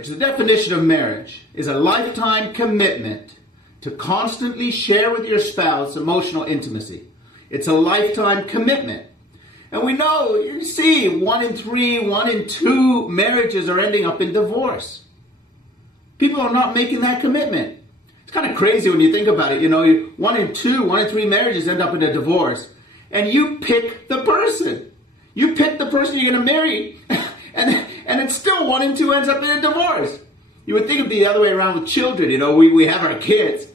Marriage, the definition of marriage, is a lifetime commitment to constantly share with your spouse emotional intimacy. It's a lifetime commitment. And we know, you see, 1 in 3, 1 in 2 marriages are ending up in divorce. People are not making that commitment. It's kind of crazy when you think about it. 1 in 2, 1 in 3 marriages end up in a divorce. And you pick the person. You pick the person you're going to marry. And it's still 1 in 2 ends up in a divorce. You would think it'd be the other way around with children. We have our kids.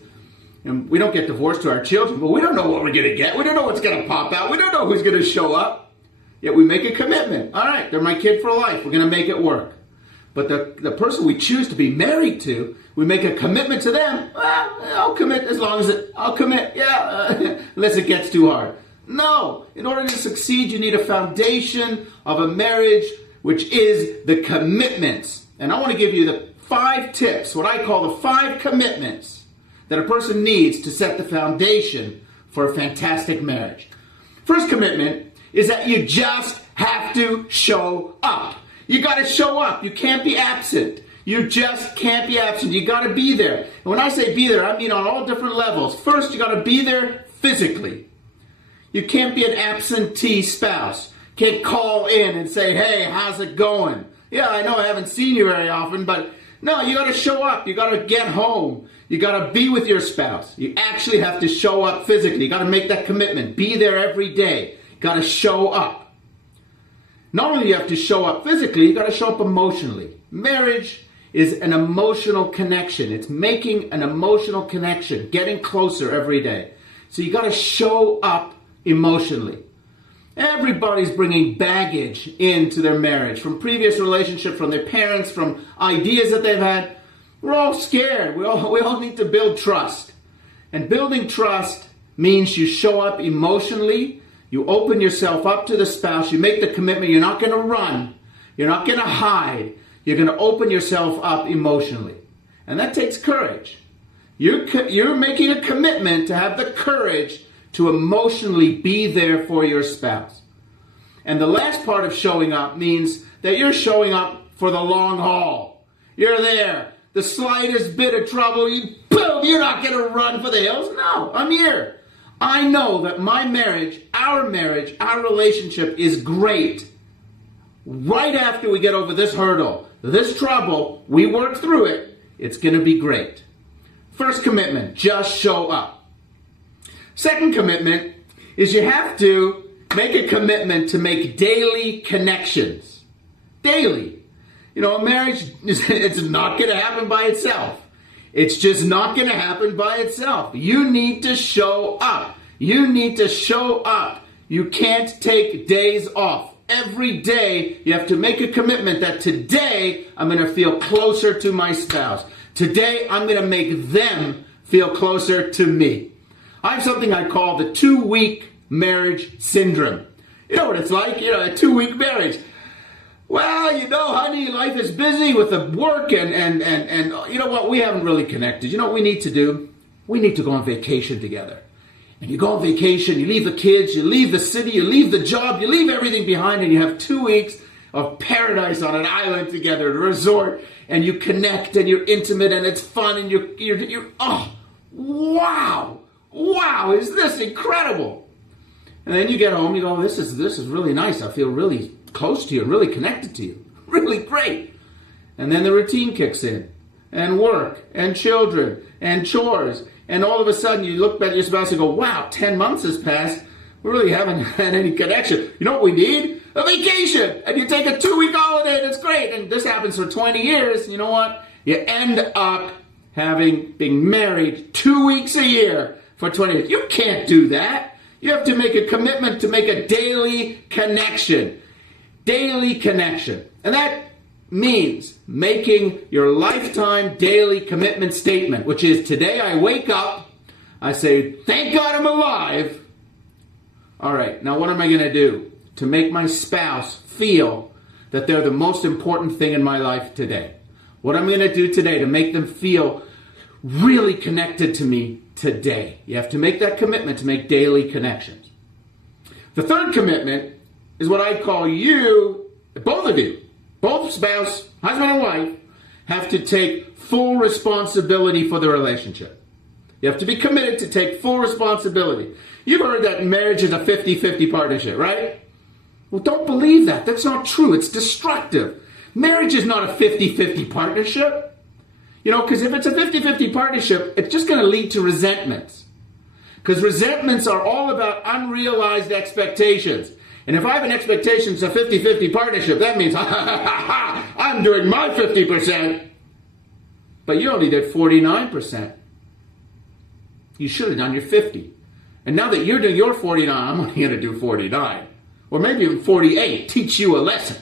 And we don't get divorced to our children. But we don't know what we're going to get. We don't know what's going to pop out. We don't know who's going to show up. Yet we make a commitment. All right, they're my kid for life. We're going to make it work. But the person we choose to be married to, we make a commitment to them. Well, I'll commit as long as I'll commit. Yeah, unless it gets too hard. No, in order to succeed, you need a foundation of a marriage, which is the commitments. And I want to give you the 5 tips, what I call the 5 commitments that a person needs to set the foundation for a fantastic marriage. First commitment is that you just have to show up. You got to show up. You can't be absent. You just can't be absent. You got to be there. And when I say be there, I mean on all different levels. First, you got to be there physically. You can't be an absentee spouse. Can't call in and say, hey, how's it going? Yeah, I know I haven't seen you very often, but no, you got to show up. You got to get home. You got to be with your spouse. You actually have to show up physically. You got to make that commitment. Be there every day. Got to show up. Not only do you have to show up physically, you got to show up emotionally. Marriage is an emotional connection. It's making an emotional connection, getting closer every day. So you got to show up emotionally. Everybody's bringing baggage into their marriage from previous relationships, from their parents, from ideas that they've had. We're all scared. We all need to build trust. And building trust means you show up emotionally. You open yourself up to the spouse. You make the commitment. You're not going to run. You're not going to hide. You're going to open yourself up emotionally. And that takes courage. You're making a commitment to have the courage to emotionally be there for your spouse. And the last part of showing up means that you're showing up for the long haul. You're there. The slightest bit of trouble, boom, you're not going to run for the hills. No, I'm here. I know that my marriage, our relationship is great. Right after we get over this hurdle, this trouble, we work through it, it's going to be great. First commitment, just show up. Second commitment is you have to make a commitment to make daily connections. Daily. A marriage, it's not going to happen by itself. It's just not going to happen by itself. You need to show up. You need to show up. You can't take days off. Every day you have to make a commitment that today I'm going to feel closer to my spouse. Today I'm going to make them feel closer to me. I have something I call the 2-week marriage syndrome. You know what it's like, a 2-week marriage. Well, honey, life is busy with the work and you know what? We haven't really connected. You know what we need to do? We need to go on vacation together. And you go on vacation, you leave the kids, you leave the city, you leave the job, you leave everything behind, and you have 2 weeks of paradise on an island together, at a resort, and you connect and you're intimate and it's fun and you're wow, is this incredible? And then you get home, you go, this is really nice. I feel really close to you, really connected to you. Really great. And then the routine kicks in. And work, and children, and chores. And all of a sudden you look at your spouse and go, wow, 10 months has passed. We really haven't had any connection. You know what we need? A vacation. And you take a 2-week holiday and it's great. And this happens for 20 years. You know what? You end up being married 2 weeks a year for 20 years. You can't do that. You have to make a commitment to make a daily connection. Daily connection. And that means making your lifetime daily commitment statement, which is today I wake up, I say, thank God I'm alive. All right, now what am I going to do to make my spouse feel that they're the most important thing in my life today? What I'm going to do today to make them feel really connected to me today? You have to make that commitment to make daily connections. The third commitment is what I call both of you, both spouse, husband and wife, have to take full responsibility for the relationship. You have to be committed to take full responsibility. You've heard that marriage is a 50-50 partnership, right? Well, don't believe that. That's not true. It's destructive. Marriage is not a 50-50 partnership. You know, because if it's a 50-50 partnership, it's just going to lead to resentments. Because resentments are all about unrealized expectations. And if I have an expectation it's a 50-50 partnership, that means, I'm doing my 50%. But you only did 49%. You should have done your 50. And now that you're doing your 49, I'm only going to do 49. Or maybe even 48. Teach you a lesson.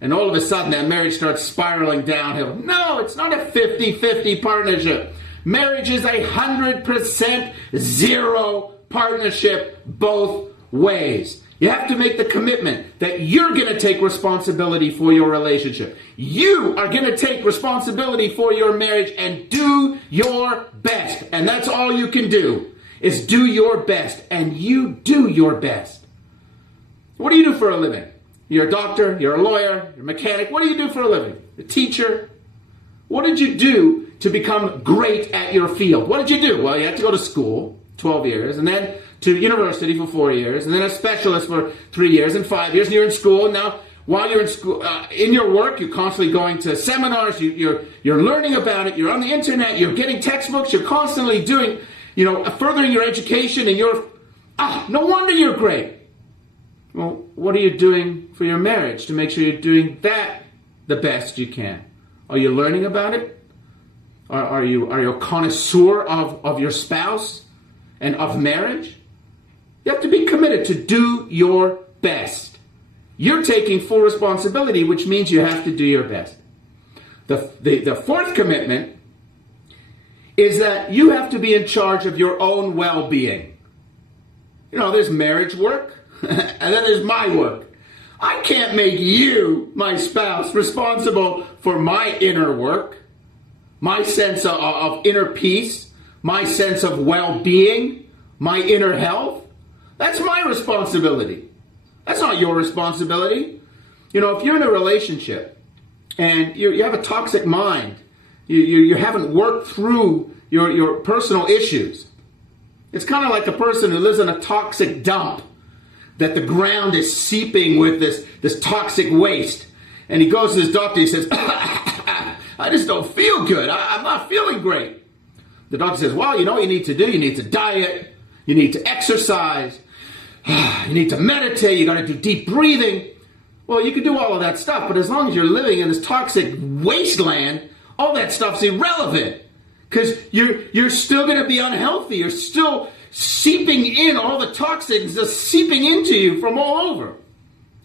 And all of a sudden that marriage starts spiraling downhill. No, it's not a 50-50 partnership. Marriage is 100% zero partnership both ways. You have to make the commitment that you're going to take responsibility for your relationship. You are going to take responsibility for your marriage and do your best. And that's all you can do, is do your best. And you do your best. What do you do for a living? You're a doctor, you're a lawyer, you're a mechanic. What do you do for a living? A teacher? What did you do to become great at your field? What did you do? Well, you had to go to school, 12 years, and then to university for 4 years, and then a specialist for 3 years and 5 years, and you're in school. And now, while you're in school, in your work, you're constantly going to seminars, you're learning about it, you're on the internet, you're getting textbooks, you're constantly doing, furthering your education, and no wonder you're great. Well, what are you doing for your marriage to make sure you're doing that the best you can? Are you learning about it? Are you a connoisseur of your spouse and of marriage? You have to be committed to do your best. You're taking full responsibility, which means you have to do your best. The fourth commitment is that you have to be in charge of your own well-being. There's marriage work, and then there's my work. I can't make you, my spouse, responsible for my inner work, my sense of inner peace, my sense of well-being, my inner health. That's my responsibility. That's not your responsibility. If you're in a relationship and you have a toxic mind, you haven't worked through your personal issues. It's kind of like a person who lives in a toxic dump, that the ground is seeping with this toxic waste. And he goes to his doctor, he says, I just don't feel good. I'm not feeling great. The doctor says, well, you know what you need to do? You need to diet. You need to exercise. You need to meditate. You got to do deep breathing. Well, you can do all of that stuff, but as long as you're living in this toxic wasteland, all that stuff's irrelevant. Because you're still going to be unhealthy. You're still seeping in, all the toxins just seeping into you from all over.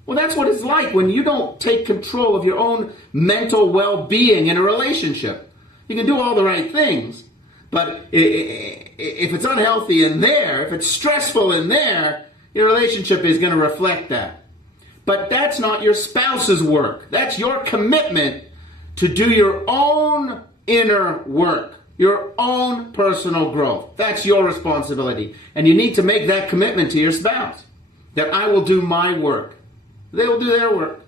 Well, that's what it's like when you don't take control of your own mental well-being in a relationship. You can do all the right things, but if it's unhealthy in there, if it's stressful in there, your relationship is going to reflect that. But that's not your spouse's work. That's your commitment to do your own inner work, your own personal growth. That's your responsibility. And you need to make that commitment to your spouse, that I will do my work. They will do their work.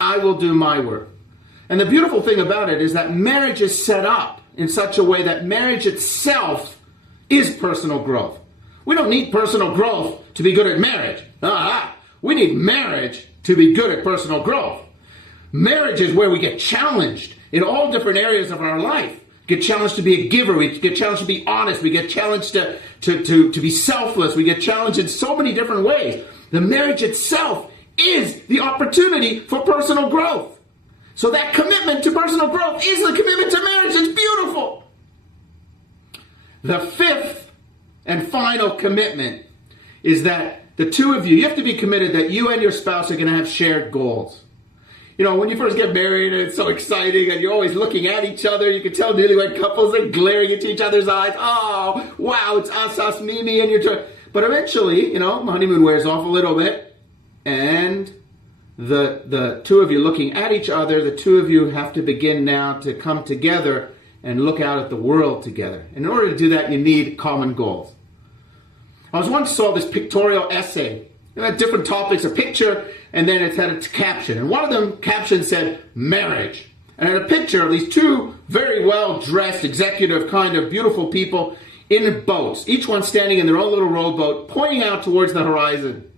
I will do my work. And the beautiful thing about it is that marriage is set up in such a way that marriage itself is personal growth. We don't need personal growth to be good at marriage. We need marriage to be good at personal growth. Marriage is where we get challenged in all different areas of our life. We get challenged to be a giver. We get challenged to be honest. We get challenged to be selfless. We get challenged in so many different ways. The marriage itself is the opportunity for personal growth. So that commitment to personal growth is the commitment to marriage. It's beautiful. The fifth and final commitment is that the two of you have to be committed that you and your spouse are going to have shared goals. When you first get married, it's so exciting, and you're always looking at each other. You can tell newlywed couples are glaring into each other's eyes. Oh, wow, it's us, me, and you're. But eventually, the honeymoon wears off a little bit, and the two of you looking at each other, the two of you have to begin now to come together and look out at the world together. And in order to do that, you need common goals. I once saw this pictorial essay. It had different topics, a picture, and then it had a caption. And one of them caption said, marriage. And in a picture of these two very well-dressed, executive kind of beautiful people in boats, each one standing in their own little rowboat, pointing out towards the horizon.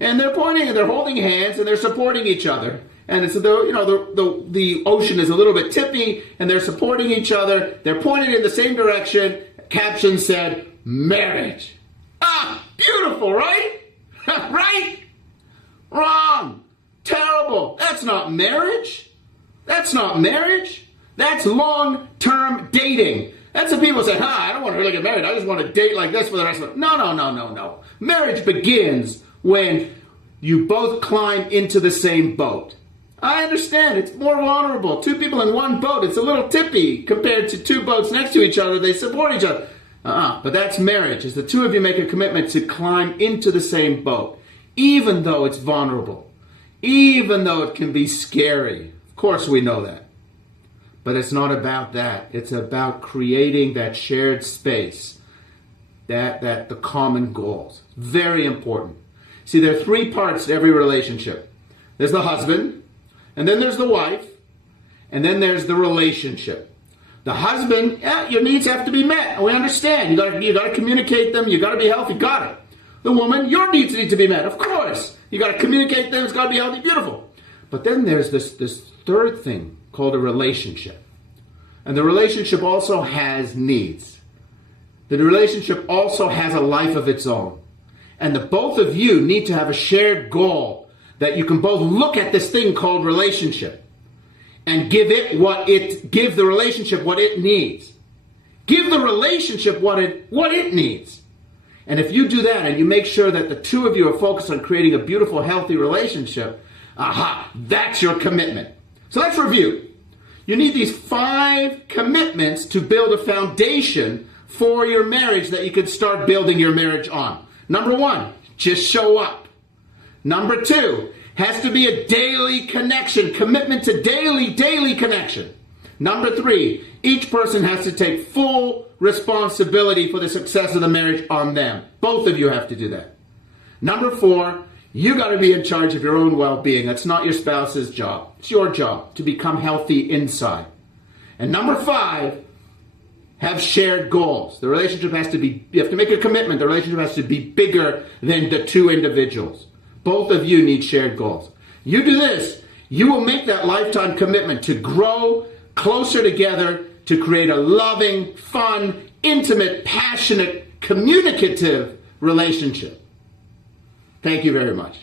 And they're pointing and they're holding hands and they're supporting each other. And it's the ocean is a little bit tippy and they're supporting each other. They're pointed in the same direction. Caption said, marriage. Ah, beautiful, right? Right? Wrong. Terrible. That's not marriage. That's not marriage. That's long-term dating. That's what people say, I don't want to really get married. I just want to date like this for the rest of it. No. Marriage begins when you both climb into the same boat. I understand. It's more vulnerable. Two people in one boat. It's a little tippy compared to two boats next to each other. They support each other. But that's marriage. Is the two of you make a commitment to climb into the same boat, even though it's vulnerable, even though it can be scary. Of course we know that. But it's not about that. It's about creating that shared space, that the common goals. Very important. See, there are three parts to every relationship. There's the husband, and then there's the wife, and then there's the relationship. The husband, your needs have to be met. We understand. You got to communicate them. You got to be healthy. Got it. The woman, your needs need to be met. Of course. You got to communicate them. It's got to be healthy. Beautiful. But then there's this third thing called a relationship. And the relationship also has needs. The relationship also has a life of its own. And the both of you need to have a shared goal that you can both look at this thing called relationship and give the relationship what it needs. Give the relationship what it needs. And if you do that and you make sure that the two of you are focused on creating a beautiful, healthy relationship, that's your commitment. So let's review. You need these 5 commitments to build a foundation for your marriage that you can start building your marriage on. Number 1, just show up. Number 2, has to be a daily connection, commitment to daily connection. Number 3, each person has to take full responsibility for the success of the marriage on them. Both of you have to do that. Number 4, you got to be in charge of your own well-being. That's not your spouse's job. It's your job to become healthy inside. And number 5, have shared goals. The relationship has to be, you have to make a commitment. The relationship has to be bigger than the two individuals. Both of you need shared goals. You do this, you will make that lifetime commitment to grow closer together, to create a loving, fun, intimate, passionate, communicative relationship. Thank you very much.